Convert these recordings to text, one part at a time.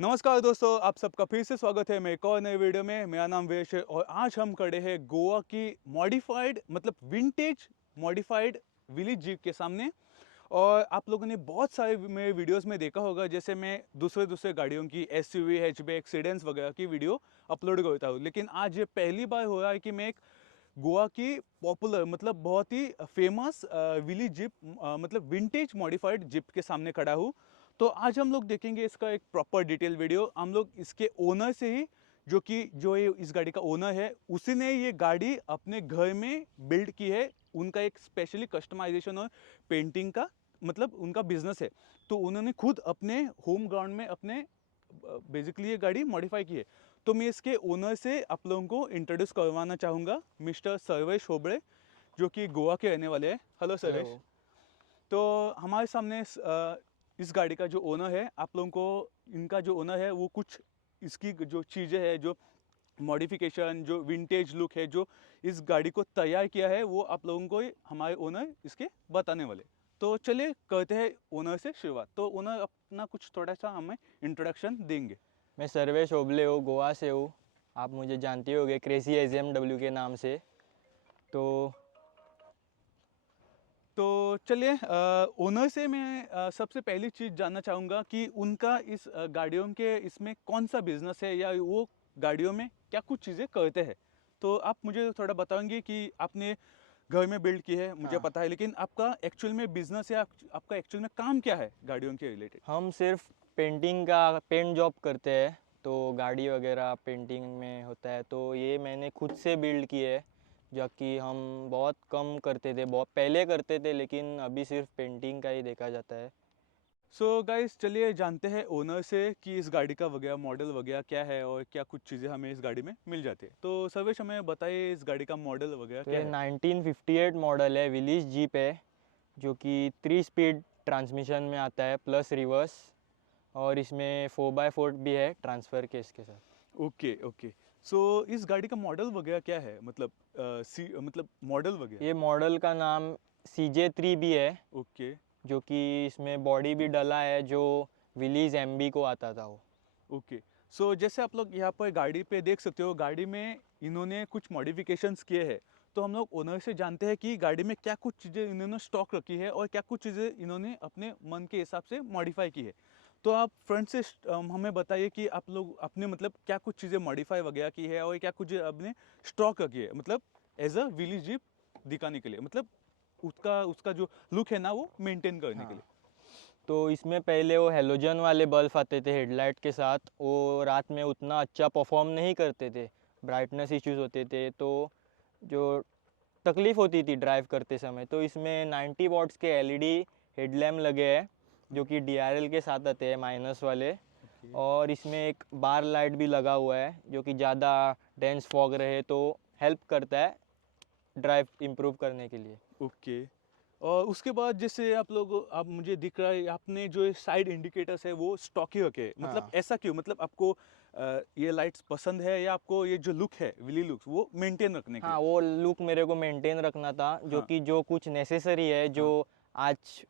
नमस्कार दोस्तों, आप सबका फिर से स्वागत है मेरे एक और नए वीडियो में। मेरा नाम वेश है और आज हम खड़े हैं गोवा की मॉडिफाइड मतलब विंटेज मॉडिफाइड विलेज जीप के सामने। और आप लोगों ने बहुत सारे मेरे वीडियोस में देखा होगा, जैसे मैं दूसरे गाड़ियों की एसयूवी, हैचबैक, सीडेंस वगैरह की वीडियो अपलोड करता हूँ। लेकिन आज ये पहली बार हो रहा है कि मैं एक गोवा की पॉपुलर मतलब बहुत ही फेमस विलेज जीप मतलब विंटेज मॉडिफाइड जीप के सामने खड़ा हूँ। तो आज हम लोग देखेंगे इसका एक प्रॉपर डिटेल वीडियो। हम लोग इसके ओनर से ही, जो ये इस गाड़ी का ओनर है, उसी ने ये गाड़ी अपने घर में बिल्ड की है। उनका एक स्पेशली कस्टमाइजेशन और पेंटिंग का मतलब उनका बिजनेस है। तो उन्होंने खुद अपने होम ग्राउंड में अपने बेसिकली ये गाड़ी मॉडिफाई की है। तो मैं इसके ओनर से आप लोगों को इंट्रोड्यूस करवाना चाहूँगा, मिस्टर सर्वेश होबड़े, जो कि गोवा के रहने वाले हैं। हेलो सर्वेश। हेलो। तो हमारे सामने इस गाड़ी का जो ओनर है, आप लोगों को इनका जो ओनर है वो कुछ इसकी जो चीज़ें हैं, जो मॉडिफिकेशन, जो विंटेज लुक है, जो इस गाड़ी को तैयार किया है, वो आप लोगों को हमारे ओनर इसके बताने वाले। तो चलिए करते हैं ओनर से शुरुआत। तो ओनर अपना कुछ थोड़ा सा हमें इंट्रोडक्शन देंगे। मैं सर्वेश ओबले हूँ, गोवा से हूँ। आप मुझे जानते होंगे क्रेजी एसएमडब्ल्यू के नाम से। तो तो चलिए ओनर से मैं सबसे पहली चीज़ जानना चाहूँगा कि उनका इस गाड़ियों के इसमें कौन सा बिजनेस है, या वो गाड़ियों में क्या कुछ चीज़ें करते हैं। तो आप मुझे थोड़ा बताएंगे कि आपने घर में बिल्ड की है, मुझे हाँ, पता है, लेकिन आपका एक्चुअल में बिजनेस या आपका एक्चुअल में काम क्या है गाड़ियों के रिलेटेड। हम सिर्फ पेंटिंग का पेंट जॉब करते हैं। तो गाड़ी वगैरह पेंटिंग में होता है, तो ये मैंने खुद से बिल्ड की है। जो कि हम बहुत कम करते थे, बहुत पहले करते थे, लेकिन अभी सिर्फ पेंटिंग का ही देखा जाता है। सो गाइस, चलिए जानते हैं ओनर से कि इस गाड़ी का वगैरह मॉडल वगैरह क्या है और क्या कुछ चीज़ें हमें इस गाड़ी में मिल जाती है। तो सर्वेश, हमें बताइए इस गाड़ी का मॉडल वगैरह तो क्या ये है। 1958 मॉडल है, विलीज जीप है। जो कि 3 स्पीड ट्रांसमिशन में आता है प्लस रिवर्स। और इसमें 4x4 भी है ट्रांसफ़र केस के साथ। Okay okay. सो इस गाड़ी का मॉडल वगैरह क्या है, मतलब मतलब मॉडल वगैरह। ये मॉडल का नाम CJ3 भी है। ओके जो कि इसमें बॉडी भी डला है, जो विलीज MB को आता था वो। ओके। सो जैसे आप लोग यहाँ पर गाड़ी पे देख सकते हो, गाड़ी में इन्होंने कुछ मॉडिफिकेशंस किए हैं। तो हम लोग ओनर से जानते हैं कि गाड़ी में क्या कुछ चीज़ें इन्होंने स्टॉक रखी है और क्या कुछ चीज़ें इन्होंने अपने मन के हिसाब से मॉडिफाई की है। तो आप फ्रंट से हमें बताइए कि आप लोग अपने मतलब क्या कुछ चीज़ें मॉडिफाई वगैरह की है और क्या कुछ अपने स्टॉक रखी है, मतलब एज अ विली जीप दिखाने के लिए, मतलब उसका उसका जो लुक है ना, वो मेंटेन करने के लिए। हाँ, तो इसमें पहले वो हेलोजन वाले बल्ब आते थे हेडलाइट के साथ। वो रात में उतना अच्छा परफॉर्म नहीं करते थे, ब्राइटनेस इश्यूज होते थे, तो जो तकलीफ़ होती थी ड्राइव करते समय। तो इसमें 90 वॉट्स के LED हेडलैम्प लगे हैं, जो कि DRL के साथ आते हैं, माइनस वाले। ओके और इसमें एक बार लाइट भी लगा हुआ है, जो कि ज़्यादा डेंस फॉग रहे तो हेल्प करता है ड्राइव इम्प्रूव करने के लिए। ओके। और उसके बाद जैसे आप मुझे दिख रहा है आपने जो साइड इंडिकेटर्स है वो स्टॉक ही रखे हैं। मतलब हाँ। ऐसा क्यों, मतलब आपको ये लाइट्स पसंद है, या आपको ये जो लुक है विली लुक्स वो मेंटेन रखने के लिए। हाँ, वो लुक मेरे को मेंटेन रखना था, जो हाँ कि जो कुछ नेसेसरी है, जो हाँ आज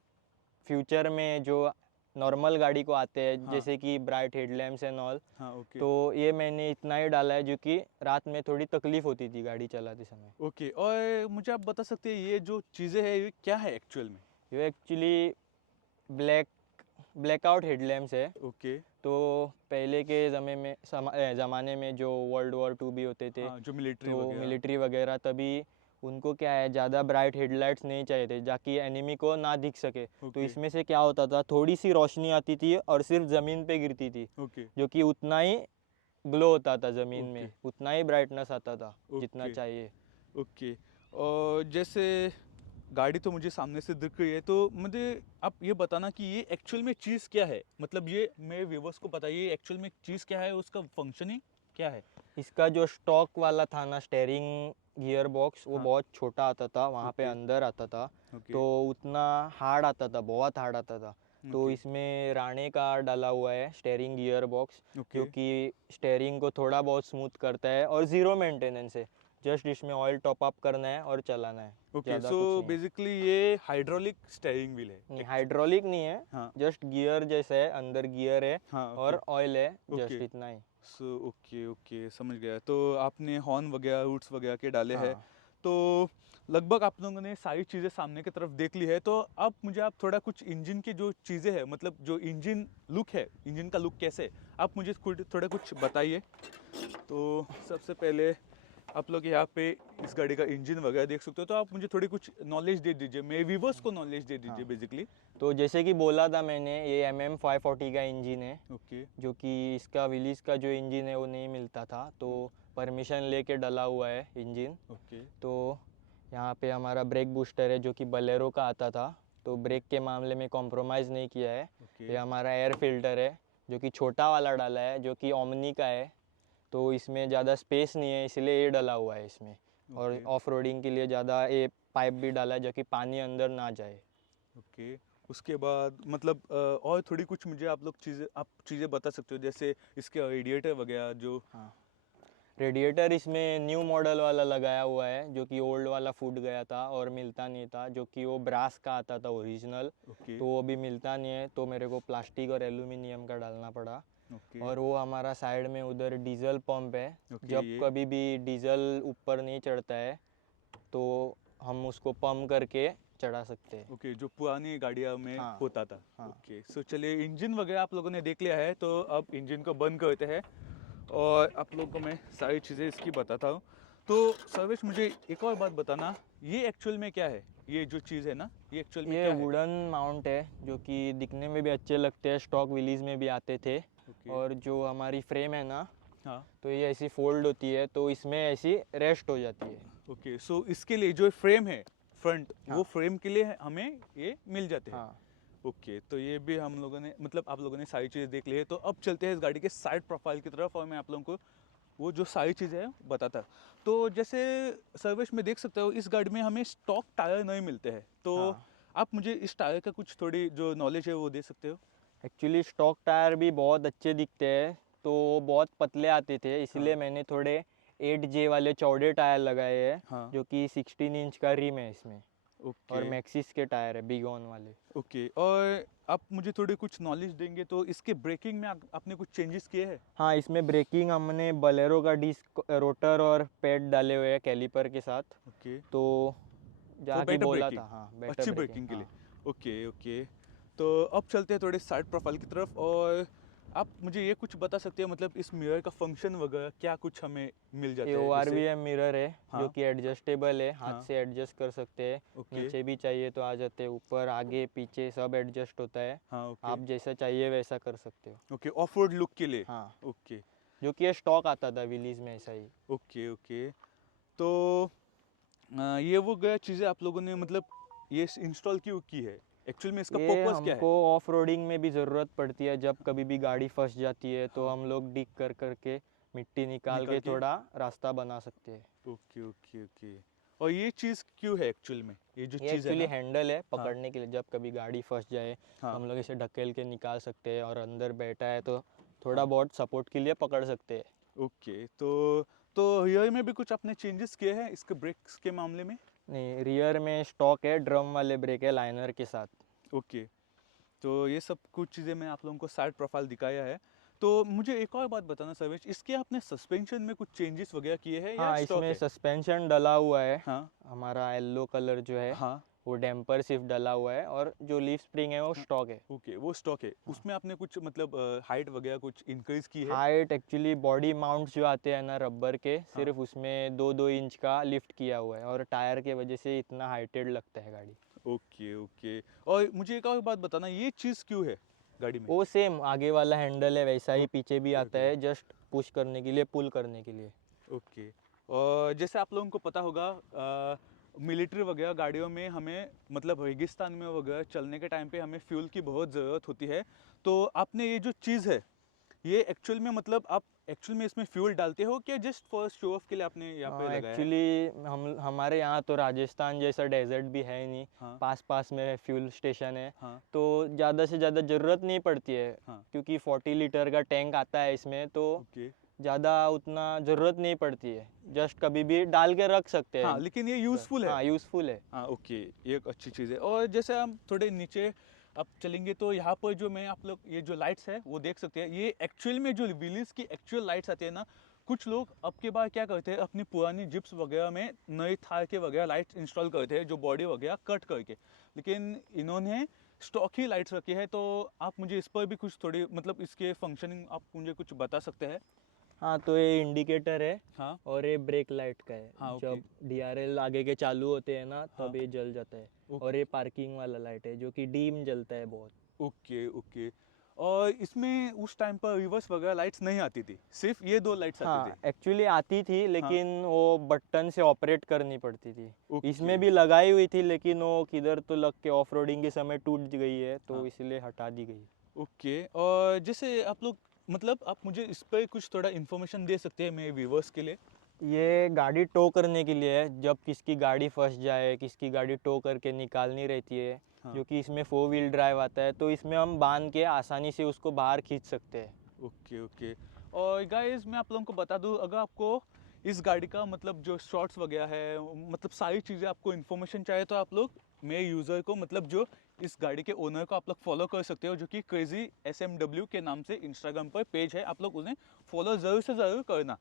फ्यूचर में जो नॉर्मल गाड़ी को आते हैं, हाँ जैसे कि ब्राइट हेडलैम्प्स एंड ऑल। हाँ। ओके तो ये मैंने इतना ही डाला है, जो कि रात में थोड़ी तकलीफ होती थी गाड़ी चलाते समय। ओके। और मुझे आप बता सकते हैं ये जो चीज़ें हैं ये क्या है एक्चुअल में। ये एक्चुअली ब्लैक ब्लैकआउट हेडलैम्प्स है। ओके। तो पहले के ज़माने में जो वर्ल्ड वॉर 2 भी होते थे, हाँ, जो मिलिट्री तो वगैरह। मिलिट्री वगैरह, तभी उनको क्या है, ज़्यादा ब्राइट हेडलाइट्स नहीं चाहिए थे, ताकि एनिमी को ना दिख सके। तो ओके इसमें से क्या होता था, थोड़ी सी रोशनी आती थी और सिर्फ ज़मीन पे गिरती थी, ओके जो कि उतना ही ग्लो होता था ज़मीन ओके में, उतना ही ब्राइटनेस आता था जितना ओके चाहिए। ओके। और जैसे गाड़ी तो मुझे सामने से दिख रही है, तो मुझे आप ये बताना कि ये एक्चुअल में चीज़ क्या है, मतलब ये मेरे व्यूवर्स को बताइए एक्चुअल में चीज़ क्या है, उसका फंक्शनिंग क्या है। इसका जो स्टॉक वाला था ना, स्टेयरिंग गियर बॉक्स, वो हाँ। बहुत छोटा आता था, वहाँ पे ओके अंदर आता था। ओके तो उतना हार्ड आता था, बहुत हार्ड आता था। तो ओके इसमें राणे का डाला हुआ है स्टेयरिंग गियर बॉक्स, जो ओके कि स्टेयरिंग को थोड़ा बहुत स्मूथ करता है और ज़ीरो मेंटेनेंस है। जस्ट इसमें ऑयल टॉप अप करना है और चलाना है। ओके, ज़्यादा सो कुछ नहीं है। बेसिकली ये हाइड्रोलिक स्टीयरिंग व्हील है। नहीं, हाइड्रोलिक नहीं है, हाँ जस्ट गियर जैसा है, अंदर गियर है हाँ, और ओके ऑयल है, ओके। जस्ट इतना ही। सो ओके ओके, समझ गया। तो आपने हॉर्न वगैरह रूट्स वगैरह के डाले हैं, हाँ तो लगभग आप लोगों ने सारी चीज़ें सामने की तरफ देख ली है। तो अब मुझे आप थोड़ा कुछ इंजन की जो चीज़ें हैं, मतलब जो इंजन लुक है, इंजन का लुक कैसे है, आप मुझे थोड़ा कुछ बताइए। तो सबसे पहले आप लोग यहाँ पे इस गाड़ी का इंजन वगैरह देख सकते हो, तो आप मुझे थोड़ी कुछ नॉलेज दे दीजिए, मेरे व्यूवर्स को नॉलेज दे दीजिए हाँ। बेसिकली। तो जैसे कि बोला था मैंने, ये MM540 का इंजन है, ओके जो कि इसका विलीज का जो इंजन है वो नहीं मिलता था, तो परमिशन लेके डला हुआ है इंजन। ओके तो यहाँ पे हमारा ब्रेक बूस्टर है जो कि बलेरो का आता था, तो ब्रेक के मामले में कॉम्प्रोमाइज़ नहीं किया है। ओके ये हमारा एयर फिल्टर है जो कि छोटा वाला डाला है, जो कि ओमनी का है, तो इसमें ज़्यादा स्पेस नहीं है, इसलिए ये डला हुआ है इसमें। और ओके ऑफ रोडिंग के लिए ज़्यादा ये पाइप भी डाला है जो कि पानी अंदर ना जाए। ओके। उसके बाद मतलब और थोड़ी कुछ मुझे आप चीज़ें बता सकते हो, जैसे इसके रेडिएटर वगैरह जो। हाँ, रेडिएटर इसमें न्यू मॉडल वाला लगाया हुआ है, जो कि ओल्ड वाला फूट गया था और मिलता नहीं था, जो कि वो ब्रास का आता था ओरिजिनल, ओके तो वो अभी मिलता नहीं है, तो मेरे को प्लास्टिक और एल्यूमिनियम का डालना पड़ा। ओके और वो हमारा साइड में उधर डीजल पंप है, ओके। जब ये कभी भी डीजल ऊपर नहीं चढ़ता है तो हम उसको पंप करके चढ़ा सकते हैं। ओके, जो पुरानी गाड़ियों में हाँ होता था। हाँ। ओके, सो चलिए इंजन वगैरह आप लोगों ने देख लिया है, तो अब इंजन को बंद करते हैं और आप लोगों को मैं सारी चीज़ें इसकी बताता हूँ। तो सर्वेश, मुझे एक और बात बताना, ये एक्चुअल में क्या है, ये जो चीज़ है ना, ये एक्चुअल में ये क्या है? वुडन माउंट है, जो कि दिखने में भी अच्छे लगते हैं, स्टॉक विलीज में भी आते थे। ओके और जो हमारी फ्रेम है ना, हाँ तो ये ऐसी फोल्ड होती है, तो इसमें ऐसी रेस्ट हो जाती है। ओके। सो इसके लिए जो फ्रेम है फ्रंट, वो हाँ फ्रेम के लिए हमें ये मिल जाते हैं। हाँ। ओके, तो ये भी हम लोगों ने, मतलब आप लोगों ने सारी चीज़ें देख ली है। तो अब चलते हैं इस गाड़ी के साइड प्रोफाइल की तरफ और मैं आप लोगों को वो जो सारी चीज़ें हैं बताता। तो जैसे सर्वेश में देख सकते हो, इस गाड़ी में हमें स्टॉक टायर नहीं मिलते हैं, तो हाँ, आप मुझे इस टायर का कुछ थोड़ी जो नॉलेज है वो दे सकते हो? एक्चुअली स्टॉक टायर भी बहुत अच्छे दिखते हैं, तो वो बहुत पतले आते थे, इसलिए हाँ मैंने थोड़े 8J वाले चौड़े टायर लगाए हैं, हाँ। जो कि 16 इंच का रिम है इसमें। और ओके मैक्सिस के टायर है, बिग ऑन वाले। ओके। और आप मुझे थोड़ी कुछ नॉलेज देंगे, तो इसके ब्रेकिंग में आपने कुछ चेंजेस किए हैं? हाँ, इसमें ब्रेकिंग हमने बलेरो का डिस्क रोटर और पैड डाले हुए हैं कैलिपर के साथ, ओके, तो फॉर जहाँ की बेटर बोला ब्रेकिंग, था, हाँ बेटर अच्छी ब्रेकिंग, ब्रेकिंग के लिए। हाँ। Okay okay. तो अब चलते हैं थोड़े साइड प्रोफाइल की तरफ, और आप मुझे ये कुछ बता सकते हैं, मतलब इस मिरर का फंक्शन वगैरह क्या कुछ हमें मिल जाता ये है जैसे? ORVM मिरर है, जो हाँ कि एडजस्टेबल है, हाथ हाँ। से एडजस्ट कर सकते हैं। ओके नीचे भी चाहिए तो आ जाते हैं, ऊपर आगे पीछे सब एडजस्ट होता है, हाँ। ओके आप जैसा चाहिए वैसा कर सकते हो। ओके, ऑफ रोड लुक के लिए। हाँ, ओके जो कि ये स्टॉक आता था विलीज में ऐसा ही। Okay okay. तो ये वो गया चीज़ें आप लोगों ने मतलब ये इंस्टॉल क्यों की है, एक्चुअल में इसका ये पर्पस क्या है? हमको ऑफ रोडिंग में भी ज़रूरत पड़ती है, जब कभी भी गाड़ी फंस जाती है तो हाँ, हम लोग डिग कर करके मिट्टी निकाल निकाल के के। थोड़ा रास्ता बना सकते हैं। Okay okay okay. और ये चीज़ क्यों है एक्चुअल में, ये जो ये चीज़ है एक्चुअली ना? हैंडल है हाँ पकड़ने के लिए, जब कभी गाड़ी फंस जाए तो हाँ हम लोग इसे ढकेल के निकाल सकते हैं, और अंदर बैठा है तो थोड़ा हाँ। बहुत सपोर्ट के लिए पकड़ सकते हैं। ओके, तो रियर में भी कुछ आपने चेंजेस किए हैं इसके ब्रेक्स के मामले में? नहीं, रियर में स्टॉक है, ड्रम वाले ब्रेक है लाइनर के साथ। ओके, तो ये सब कुछ चीज़ें मैं आप लोगों को साइड प्रोफाइल दिखाया है। तो मुझे एक और बात बताना सर्वेश, इसके आपने सस्पेंशन में कुछ चेंजेस वगैरह किए हैं या हाँ, स्टॉक इसमें है? सस्पेंशन डला हुआ है, हाँ हमारा येलो कलर जो है हाँ वो डैम्पर सिर्फ डला हुआ है, और जो लीफ स्प्रिंग है वो हाँ। स्टॉक है। ओके, वो स्टॉक है। हाँ, उसमें आपने कुछ मतलब हाइट वगैरह कुछ इंक्रीज की है? हाइट एक्चुअली बॉडी माउंट जो आते हैं ना रबर के, हाँ। सिर्फ उसमें 2-2 इंच का लिफ्ट किया हुआ है, और टायर के वजह से इतना हाइटेड लगता है गाड़ी। Okay okay. और मुझे एक और बात बताना, ये चीज़ क्यों है गाड़ी में? वो सेम आगे वाला हैंडल है, वैसा ही पीछे भी आता ओके है, जस्ट पुश करने के लिए, पुल करने के लिए। ओके। और जैसे आप लोगों को पता होगा, मिलिट्री वगैरह गाड़ियों में हमें मतलब रेगिस्तान में वगैरह चलने के टाइम पे हमें फ्यूल की बहुत ज़रूरत होती है। तो आपने ये जो चीज़ है, ये एक्चुअल में मतलब आप एक्चुअल में इसमें फ्यूल डालते हो क्या, जस्ट फॉर शो ऑफ के लिए आपने यहाँ पे लगाया है? एक्चुअली हमारे यहाँ तो राजस्थान जैसा डेजर्ट भी है ही नहीं, हाँ पास पास में फ्यूल स्टेशन है, हाँ तो ज़्यादा से ज़्यादा ज़रूरत नहीं पड़ती है, हाँ। क्योंकि 40 लीटर का टैंक आता है इसमें, तो ओके ज़्यादा उतना ज़रूरत नहीं पड़ती है, जस्ट कभी भी डाल के रख सकते हैं। हाँ, लेकिन ये यूज़फुल है। हाँ, यूज़फुल है। हाँ, ओके, ये एक अच्छी चीज़ है। और जैसे हम थोड़े नीचे अब चलेंगे तो यहाँ पर जो मैं आप लोग ये जो लाइट्स है वो देख सकते हैं। ये एक्चुअल में जो व्हील्स की एक्चुअल लाइट्स आती है ना, कुछ लोग अब के बाद क्या करते हैं, अपनी पुरानी जिप्स वगैरह में नए थार के वगैरह लाइट्स इंस्टॉल करते हैं, जो बॉडी वगैरह कट करके। लेकिन इन्होंने स्टॉक ही लाइट्स रखी है। तो आप मुझे इस पर भी कुछ थोड़ी मतलब इसके फंक्शनिंग आप मुझे कुछ बता सकते हैं? हाँ, तो ये इंडिकेटर है हाँ। और ये ब्रेक लाइट का है। हाँ, ओके। जब DRL आगे के चालू होते हैं ना, हाँ। तब ये जल जाता है। ओके। और ये पार्किंग वाला लाइट है जो कि डीम जलता है बहुत। Okay, okay. और इसमें उस टाइम पर रिवर्स वगैरह लाइट्स नहीं आती थी, सिर्फ ये दो लाइट्स आती हाँ, थी। एक्चुअली आती थी, लेकिन वो बटन से ऑपरेट करनी पड़ती थी। ओके। इसमें भी लगाई हुई थी, लेकिन वो किधर तो लग के ऑफ रोडिंग के समय टूट गई है, तो हाँ। इसलिए हटा दी गई। ओके। और जैसे आप लोग मतलब आप मुझे इस पर कुछ थोड़ा इन्फॉर्मेशन दे सकते हैं मेरे व्यूवर्स के लिए? ये गाड़ी टो करने के लिए है, जब किसकी गाड़ी फंस जाए, किसकी गाड़ी टो करके निकालनी रहती है, हाँ। जो कि इसमें 4 व्हील ड्राइव आता है, तो इसमें हम बांध के आसानी से उसको बाहर खींच सकते हैं। Okay, okay. और गाइस मैं आप लोगों को बता दूं, अगर आपको इस गाड़ी का मतलब जो शॉर्ट्स वगैरह है, मतलब सारी चीज़ें आपको इन्फॉर्मेशन चाहिए, तो आप लोग मेरे यूज़र को मतलब जो इस गाड़ी के ओनर को आप लोग फॉलो कर सकते हो, जो कि क्रेजी SMW के नाम से इंस्टाग्राम पर पेज है। आप लोग उन्हें फॉलो ज़रूर से ज़रूर करना।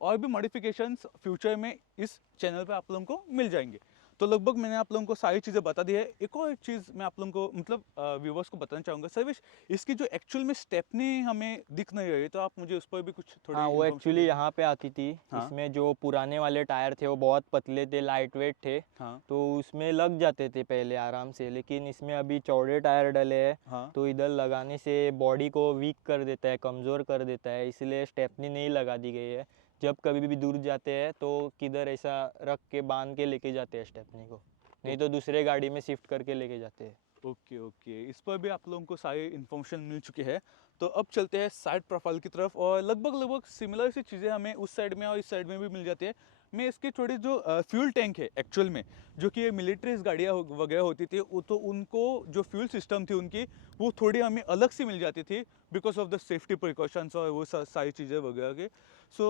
और भी मॉडिफिकेशंस फ्यूचर में इस चैनल पे आप लोगों को मिल जाएंगे। तो लगभग मैंने आप लोगों को सारी चीज़ें बता दी है। एक और चीज़ मैं आप लोगों को मतलब व्यूवर्स को बताना चाहूँगा, सर्विस इसकी जो एक्चुअल में स्टेपनी हमें दिख नहीं रही, तो आप मुझे उस पर भी कुछ थोड़ी हाँ, वो इन्फॉर्मेशन एक्चुअली दे दें। यहाँ पे आती थी। हाँ। इसमें जो पुराने वाले टायर थे वो बहुत पतले थे, लाइट वेट थे, हाँ। तो उसमें लग जाते थे पहले आराम से। लेकिन इसमें अभी चौड़े टायर डले हैं, हाँ। तो इधर लगाने से बॉडी को वीक कर देता है, कमज़ोर कर देता है, इसलिए स्टेपनी नहीं लगा दी गई है। जब कभी भी दूर जाते हैं तो किधर ऐसा रख के बांध के लेके जाते हैं स्टेपनी को, नहीं तो दूसरे गाड़ी में शिफ्ट करके लेके जाते हैं। ओके, ओके, इस पर भी आप लोगों को सारी इन्फॉर्मेशन मिल चुकी है। तो अब चलते हैं साइड प्रोफाइल की तरफ, और लगभग लगभग सिमिलर सी चीज़ें हमें उस साइड में और इस साइड में भी मिल जाती है। मैं इसके थोड़ी जो फ्यूल टैंक है एक्चुअल में, जो कि मिलिट्रीज गाड़ियाँ वगैरह होती थी, वो तो उनको जो फ्यूल सिस्टम थी उनकी, वो थोड़ी हमें अलग सी मिल जाती थी, because of the safety precautions और वो सारी चीज़ें वगैरह के। सो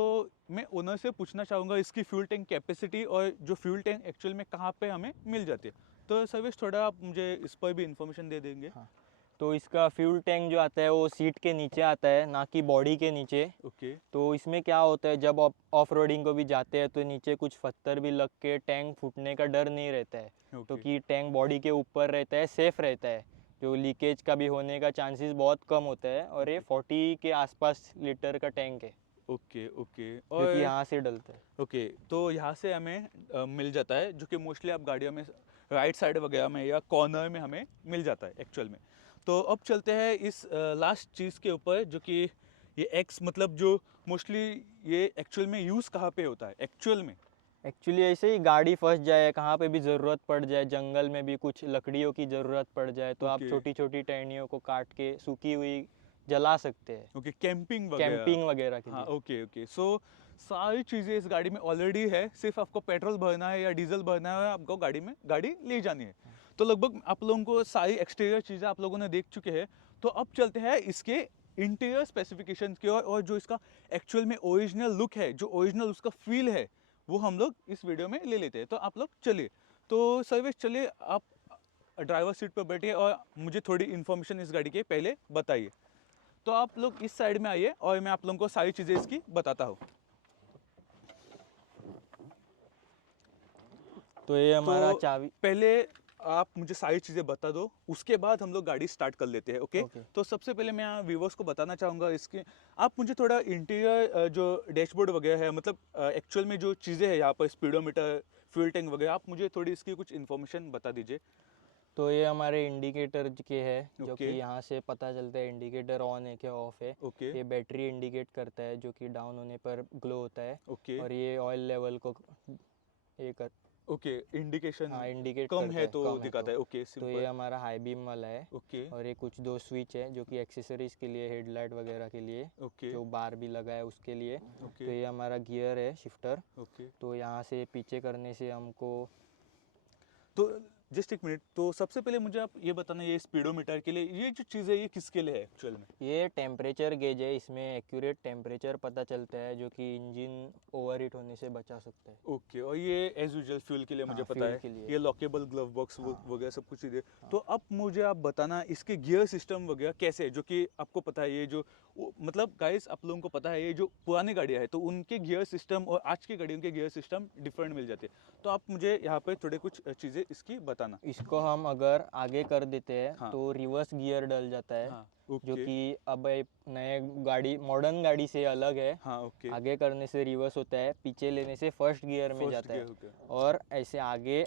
मैं ओनर से पूछना चाहूँगा इसकी फ्यूल टैंक कैपेसिटी, और जो फ्यूल टैंक एक्चुअल में कहाँ पे हमें मिल जाती है। तो सर्विस थोड़ा आप मुझे इस पर भी इंफॉर्मेशन दे देंगे? हाँ, तो इसका फ्यूल टैंक जो आता है वो सीट के नीचे आता है, ना कि बॉडी के नीचे। ओके। तो इसमें क्या होता है, जब ऑफ रोडिंग को भी जाते हैं तो नीचे कुछ पत्थर भी लग के टैंक फूटने का डर नहीं रहता है, तो ओके। कि टैंक बॉडी के ऊपर रहता है, सेफ रहता है, जो लीकेज का भी होने का चांसेस बहुत कम होता है। और ये 40 के आसपास लीटर का टैंक है, ओके, ओके। जो कि और यहाँ से डलता है। ओके, तो यहाँ से हमें मिल जाता है, जो कि मोस्टली आप गाड़ियों में राइट साइड वगैरह में या कॉर्नर में हमें मिल जाता है एक्चुअल में। तो अब चलते हैं इस लास्ट चीज़ के ऊपर, जो कि ये एक्स मतलब जो मोस्टली ये एक्चुअल में यूज़ कहाँ पे होता है एक्चुअल में? एक्चुअली ऐसे ही गाड़ी फंस जाए, कहाँ पे भी ज़रूरत पड़ जाए, जंगल में भी कुछ लकड़ियों की ज़रूरत पड़ जाए, तो आप ओके। छोटी छोटी टहनियों को काट के सूखी हुई जला सकते हैं, ओके, कैंपिंग वगैरह। कैंपिंग वगैरह के हाँ, लिए। Okay, okay. सो सारी चीज़ें इस गाड़ी में ऑलरेडी है, सिर्फ आपको पेट्रोल भरना है या डीजल भरना है, आपको गाड़ी में गाड़ी ले जानी है। तो लगभग आप लोगों को सारी एक्सटीरियर चीज़ें आप लोगों ने देख चुके हैं। तो अब चलते हैं इसके इंटीरियर स्पेसिफिकेशंस की और जो इसका एक्चुअल में ओरिजिनल लुक है, जो ओरिजिनल उसका फील है, वो हम लोग इस वीडियो में ले लेते हैं। तो आप लोग चलिए, तो सर्विस चलिए, आप ड्राइवर सीट पर बैठिए और मुझे थोड़ी इन्फॉर्मेशन इस गाड़ी के पहले बताइए। तो आप लोग इस साइड में आइए और मैं आप लोगों को सारी चीज़ें इसकी बताता हूँ। तो ये हमारा तो चाबी। पहले आप मुझे सारी चीज़ें बता दो, उसके बाद हम लोग गाड़ी स्टार्ट कर लेते हैं। ओके। ओके। तो सबसे पहले मैं व्यूवर्स को बताना चाहूँगा इसके, आप मुझे थोड़ा इंटीरियर जो डैशबोर्ड वगैरह है, मतलब एक्चुअल में जो चीज़ें हैं यहाँ पर, स्पीडोमीटर, फ्यूल टैंक वगैरह, आप मुझे थोड़ी इसकी कुछ इन्फॉर्मेशन बता दीजिए। तो ये हमारे इंडिकेटर के है, जो कि ओके। यहाँ से पता चलता है इंडिकेटर ऑन है क्या ऑफ है। ओके। ये बैटरी इंडिकेट करता है, जो कि डाउन होने पर ग्लो होता है। ओके। और ये ऑयल लेवल को ये कर ओके, इंडिकेशन हाँ, इंडिकेट कम करता है है, तो कम है तो। दिखाता है। ओके, तो ये सिंपल। हमारा हाई बीम वाला है। ओके। और ये कुछ दो स्विच है, जो कि एक्सेसरीज के लिए, हेडलाइट वगैरह के लिए, ओके। जो बार भी लगा है उसके लिए। ओके। तो ये हमारा गियर है, शिफ्टर। ओके। तो यहाँ से पीछे करने से हमको तो जस्ट एक मिनट, तो सबसे पहले मुझे आप ये बताना, ये स्पीडोमीटर के लिए ये जो चीज़ है ये किसके लिए है एक्चुअल में? ये टेम्परेचर गेज है, इसमें एक्यूरेट टेम्परेचर पता चलता है जो कि इंजन ओवरहीट होने से बचा सकता है। ओके, और ये एज यूजुअल फ्यूल के लिए मुझे हाँ, पता फ्यूल है, के लिए। ये लॉकेबल ग्लव बॉक्स हाँ। वगैरह सब कुछ चीज़ें। हाँ। तो अब मुझे आप बताना इसके गियर सिस्टम वगैरह कैसे है, जो कि आपको पता है ये जो मतलब गाइस आप लोगों को पता है ये जो पुरानी गाड़ियाँ है तो उनके गियर सिस्टम और आज की गाड़ियों के गियर सिस्टम डिफरेंट मिल जाते हैं। तो आप मुझे यहाँ पे थोड़े कुछ चीज़ें इसकी बताना। इसको हम अगर आगे कर देते हैं हाँ। तो रिवर्स गियर डल जाता है, हाँ जो ओके। कि अब एक नए गाड़ी मॉडर्न गाड़ी से अलग है। हाँ ओके। आगे करने से रिवर्स होता है, पीछे लेने से फर्स्ट गियर में फर्स्ट जाता गियर है, ओके। और ऐसे आगे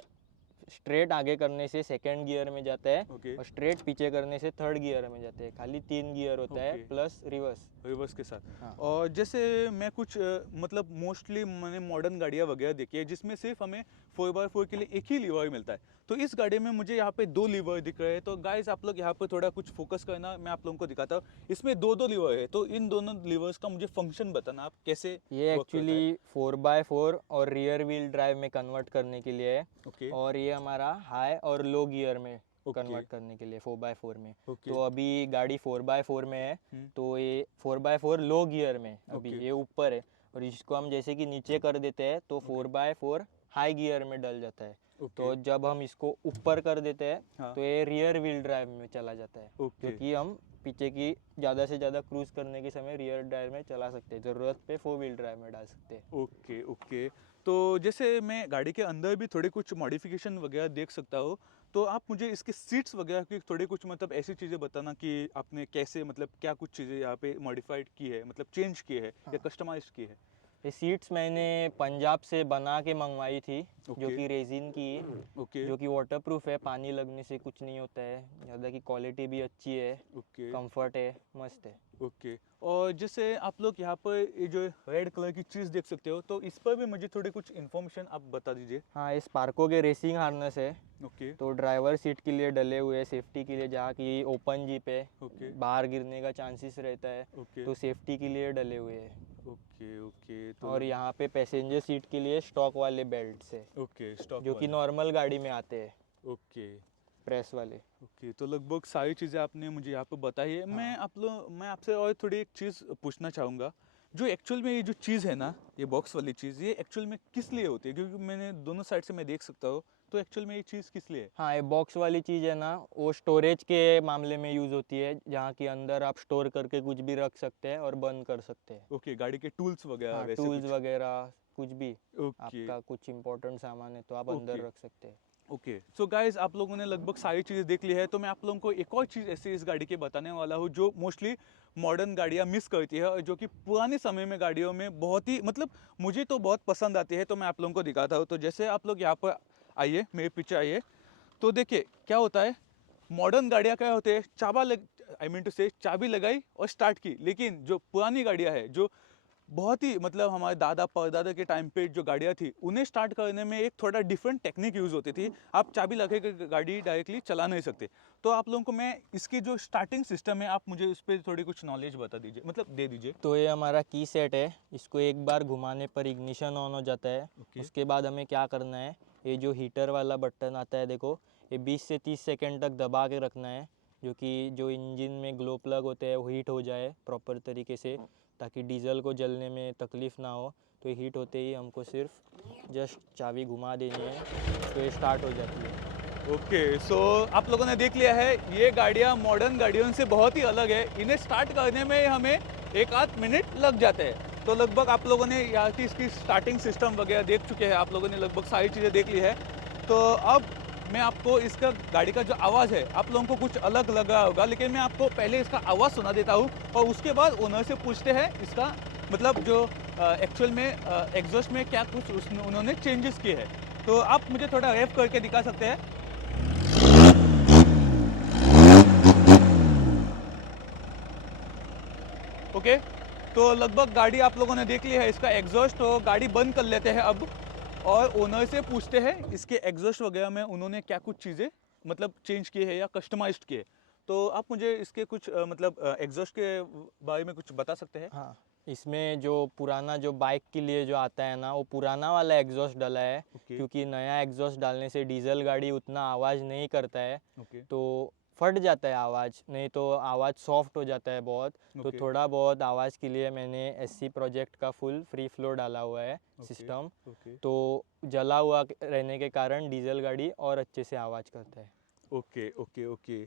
स्ट्रेट आगे करने से सेकंड गियर में जाता है, ओके। और स्ट्रेट पीछे करने से थर्ड गियर में जाते हैं। खाली 3 गियर होता है ओके। Plus reverse. रिवर्स के साथ। हाँ। और जैसे मैं कुछ मतलब मोस्टली मैंने मॉडर्न गाड़ियाँ वगैरह देखी है जिसमें सिर्फ हमें 4x4 के लिए एक ही लीवर मिलता है, तो इस गाड़ी में मुझे यहाँ पे 2 लीवर दिख रहे हैं। तो गाइस आप लोग यहाँ पे थोड़ा कुछ फोकस करना, मैं आप लोगों को दिखाता हूँ। इसमें 2 लीवर है, तो इन दोनों लीवर्स का मुझे फंक्शन बताना आप कैसे ये work करता है। एक्चुअली 4x4 और रियर व्हील ड्राइव में कन्वर्ट करने के लिए है, ओके और ये हमारा हाई और लो गियर में ओके कन्वर्ट करने के लिए 4x4 में। ओके। तो अभी गाड़ी 4x4 में है, हम्म, तो ये 4x4 लो गियर में अभी ओके। ये ऊपर है, और इसको हम जैसे कि नीचे कर देते हैं तो 4x4 हाई गियर में डल जाता है। ओके तो जब हम इसको ऊपर कर देते हैं हाँ तो ये रियर व्हील ड्राइव में चला जाता है, ओके क्योंकि हम पीछे की ज़्यादा से ज़्यादा क्रूज करने के समय रियर ड्राइव में चला सकते हैं, ज़रूरत पे 4 व्हील ड्राइव में डाल सकते हैं। Okay okay. तो जैसे मैं गाड़ी के अंदर भी थोड़े कुछ मॉडिफिकेशन वगैरह देख सकता हूँ, तो आप मुझे इसके सीट्स वगैरह की थोड़े कुछ मतलब ऐसी चीज़ें बताना कि आपने कैसे मतलब क्या कुछ चीज़ें यहाँ पे मॉडिफाइड की है, मतलब चेंज की है या हाँ। कस्टमाइज की है। ये सीट्स मैंने पंजाब से बना के मंगवाई थी, जो ओके कि रेजिन की है, ओके जो कि वाटरप्रूफ है, पानी लगने से कुछ नहीं होता है, ज़्यादा की क्वालिटी भी अच्छी है, ओके कंफर्ट है, मस्त है। ओके। और जैसे आप लोग यहाँ पर ये जो रेड कलर की चीज़ देख सकते हो, तो इस पर भी मुझे थोड़ी कुछ इन्फॉर्मेशन आप बता दीजिए। हाँ, ये स्पार्को के रेसिंग हार्नेस है, ओके तो ड्राइवर सीट के लिए डले हुए हैं, सेफ्टी के लिए, जहाँ की ओपन जीप है, ओके बाहर गिरने का चांसेस रहता है, ओके तो सेफ्टी के लिए डले हुए हैं। Okay okay. तो और यहाँ पे पैसेंजर सीट के लिए स्टॉक वाले बेल्ट है, ओके स्टॉक जो कि नॉर्मल गाड़ी में आते हैं, ओके प्रेस वाले। ओके। तो लगभग सारी चीज़ें आपने मुझे यहाँ पे बताई है। मैं आपसे और थोड़ी एक चीज़ पूछना चाहूँगा, जो एक्चुअल में ये जो चीज़ है ना, ये बॉक्स वाली चीज़, ये एक्चुअल में किस लिए होती है? क्योंकि मैंने दोनों साइड से मैं देख सकता हूँ, तो एक्चुअल में ये चीज़ किस लिए है? हाँ, ये बॉक्स वाली चीज़ है ना, वो स्टोरेज के मामले में यूज़ होती है, जहाँ के अंदर आप स्टोर करके कुछ भी रख सकते हैं और बंद कर सकते हैं। ओके, गाड़ी के टूल्स वगैरह हाँ, वैसे टूल्स कुछ? वगैरह कुछ भी, ओके आपका कुछ इंपॉर्टेंट सामान है तो आप अंदर ओके रख सकते हैं। ओके। सो गाइज आप लोगों ने लगभग सारी चीज़ें देख ली है, तो मैं आप लोगों को एक और चीज़ ऐसी इस गाड़ी के बताने वाला हूँ जो मोस्टली मॉडर्न गाड़ियाँ मिस करती है, और जो कि पुराने समय में गाड़ियों में बहुत ही मतलब मुझे तो बहुत पसंद आती है। तो मैं आप लोगों को दिखाता हूँ। तो जैसे आप लोग यहाँ पर आइए, मेरे पीछे आइए, तो देखिए क्या होता है। मॉडर्न गाड़ियाँ क्या होते हैं, चाबी लगाई और स्टार्ट की। लेकिन जो पुरानी गाड़ियाँ है, जो बहुत ही मतलब हमारे दादा परदादा के टाइम पे जो गाड़ियाँ थी, उन्हें स्टार्ट करने में एक थोड़ा डिफरेंट टेक्निक यूज़ होती थी। आप चाबी लगा के गाड़ी डायरेक्टली चला नहीं सकते। तो आप लोगों को मैं इसकी जो स्टार्टिंग सिस्टम है, आप मुझे उस पर थोड़ी कुछ नॉलेज बता दीजिए, मतलब दे दीजिए। तो ये हमारा की सेट है, इसको एक बार घुमाने पर इग्निशन ऑन हो जाता है। ओके उसके बाद हमें क्या करना है, ये जो हीटर वाला बटन आता है देखो, ये 20 से 30 सेकंड तक दबा के रखना है, जो कि जो इंजन में ग्लो प्लग होते हैं वो हीट हो जाए प्रॉपर तरीके से, ताकि डीजल को जलने में तकलीफ़ ना हो। तो हीट होते ही हमको सिर्फ जस्ट चाबी घुमा देनी है, तो ये स्टार्ट हो जाती है। ओके। सो आप लोगों ने देख लिया है, ये गाड़ियाँ मॉडर्न गाड़ियों से बहुत ही अलग है। इन्हें स्टार्ट करने में हमें 1-8 मिनट लग जाते हैं। तो लगभग आप लोगों ने यहाँ की इसकी स्टार्टिंग सिस्टम वगैरह देख चुके हैं, आप लोगों ने लगभग सारी चीज़ें देख ली है। तो अब मैं आपको इसका गाड़ी का जो आवाज़ है, आप लोगों को कुछ अलग लगा होगा, लेकिन मैं आपको पहले इसका आवाज़ सुना देता हूँ, और उसके बाद ओनर से पूछते हैं इसका मतलब जो एक्चुअल में एग्जॉस्ट में क्या कुछ उन्होंने चेंजेस किए हैं। तो आप मुझे थोड़ा रेफ करके दिखा सकते हैं। ओके, तो लगभग गाड़ी आप लोगों ने देख ली है, इसका एग्जॉस्ट। तो गाड़ी बंद कर लेते हैं अब, और ओनर से पूछते हैं इसके एग्जॉस्ट वगैरह में उन्होंने क्या कुछ चीज़ें मतलब चेंज किए हैं या कस्टमाइज्ड किए। तो आप मुझे इसके कुछ मतलब एग्जॉस्ट के बारे में कुछ बता सकते हैं? हाँ, इसमें जो पुराना जो बाइक के लिए जो आता है ना, वो पुराना वाला एग्जॉस्ट डाला है, ओके क्योंकि नया एग्जॉस्ट डालने से डीजल गाड़ी उतना आवाज़ नहीं करता है, ओके तो फट जाता है आवाज़, नहीं तो आवाज़ सॉफ्ट हो जाता है बहुत। तो ओके थोड़ा बहुत आवाज़ के लिए मैंने एससी प्रोजेक्ट का फुल फ्री फ्लो डाला हुआ है सिस्टम, ओके तो जला हुआ रहने के कारण डीजल गाड़ी और अच्छे से आवाज़ करता है। Okay okay okay.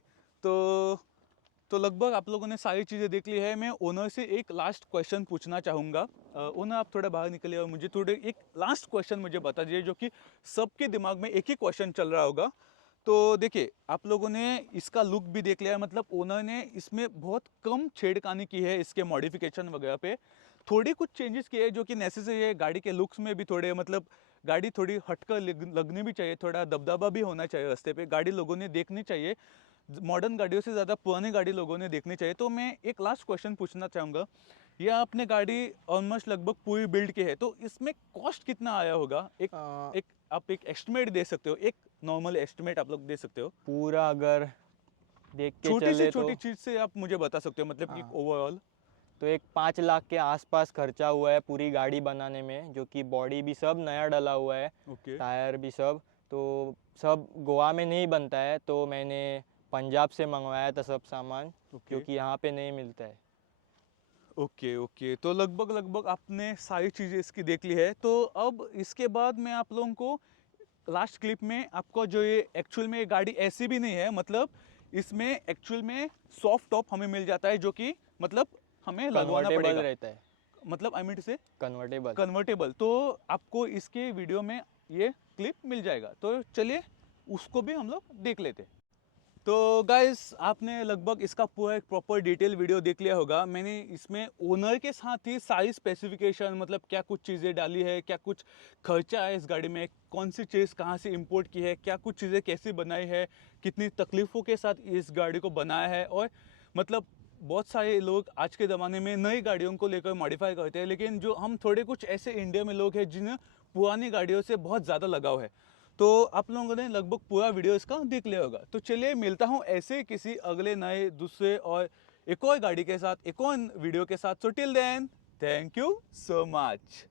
तो लगभग आप लोगों ने सारी चीज़ें देख ली है। मैं ओनर से एक लास्ट क्वेश्चन पूछना चाहूँगा। ओनर आप थोड़ा बाहर निकलिए और मुझे थोड़े एक लास्ट क्वेश्चन मुझे बता दीजिए, जो कि सबके दिमाग में एक ही क्वेश्चन चल रहा होगा। तो देखिए, आप लोगों ने इसका लुक भी देख लिया है, मतलब ओनर ने इसमें बहुत कम छेड़खानी की है इसके मॉडिफिकेशन वगैरह पे। थोड़ी कुछ चेंजेस किए हैं जो कि नेसेसरी है, गाड़ी के लुक्स में भी थोड़े, मतलब गाड़ी थोड़ी हटकर लगनी भी चाहिए, थोड़ा दबदबा भी होना चाहिए रास्ते पे, गाड़ी लोगों ने देखनी चाहिए, मॉडर्न गाड़ियों से ज़्यादा पुरानी गाड़ी लोगों ने देखनी चाहिए। तो मैं एक लास्ट क्वेश्चन पूछना चाहूँगा, यह आपने गाड़ी ऑलमोस्ट लगभग पूरी बिल्ड की है, तो इसमें कॉस्ट कितना आया होगा? एक आप एक एस्टिमेट दे सकते हो, एक नॉर्मल एस्टिमेट आप लोग दे सकते हो, पूरा अगर देख के छोटी से चले तो छोटी चीज़ से आप मुझे बता सकते हो, मतलब कि हाँ, ओवरऑल। तो एक 5 लाख के आसपास खर्चा हुआ है पूरी गाड़ी बनाने में, जो कि बॉडी भी सब नया डला हुआ है, ओके टायर भी सब। तो सब गोवा में नहीं बनता है, तो मैंने पंजाब से मंगवाया था सब सामान, ओके क्योंकि यहाँ पे नहीं मिलता है। Okay okay. तो लगभग लगभग आपने सारी चीज़ें इसकी देख ली है। तो अब इसके बाद मैं आप लोगों को लास्ट क्लिप में आपको जो ये एक्चुअल में ये गाड़ी ऐसी भी नहीं है, मतलब इसमें एक्चुअल में सॉफ्ट टॉप हमें मिल जाता है, जो कि मतलब हमें लगवाना कन्वर्टेबल पड़ेगा, रहता है, मतलब आई मीन से कन्वर्टेबल। कन्वर्टेबल। तो आपको इसके वीडियो में ये क्लिप मिल जाएगा, तो चलिए उसको भी हम लोग देख लेते हैं। तो गाइस, आपने लगभग इसका पूरा एक प्रॉपर डिटेल वीडियो देख लिया होगा। मैंने इसमें ओनर के साथ ही सारी स्पेसिफिकेशन, मतलब क्या कुछ चीज़ें डाली है, क्या कुछ खर्चा है इस गाड़ी में, कौन सी चीज़ कहाँ से इंपोर्ट की है, क्या कुछ चीज़ें कैसे बनाई है, कितनी तकलीफ़ों के साथ इस गाड़ी को बनाया है। और मतलब बहुत सारे लोग आज के ज़माने में नई गाड़ियों को लेकर मॉडिफाई करते हैं, लेकिन जो हम थोड़े कुछ ऐसे इंडिया में लोग हैं जिन्हें पुरानी गाड़ियों से बहुत ज़्यादा लगाव है। तो आप लोगों ने लगभग पूरा वीडियो इसका देख लिया होगा। तो चलिए मिलता हूँ ऐसे किसी अगले नए दूसरे और एक और गाड़ी के साथ, एक और वीडियो के साथ। So till then, thank you so much.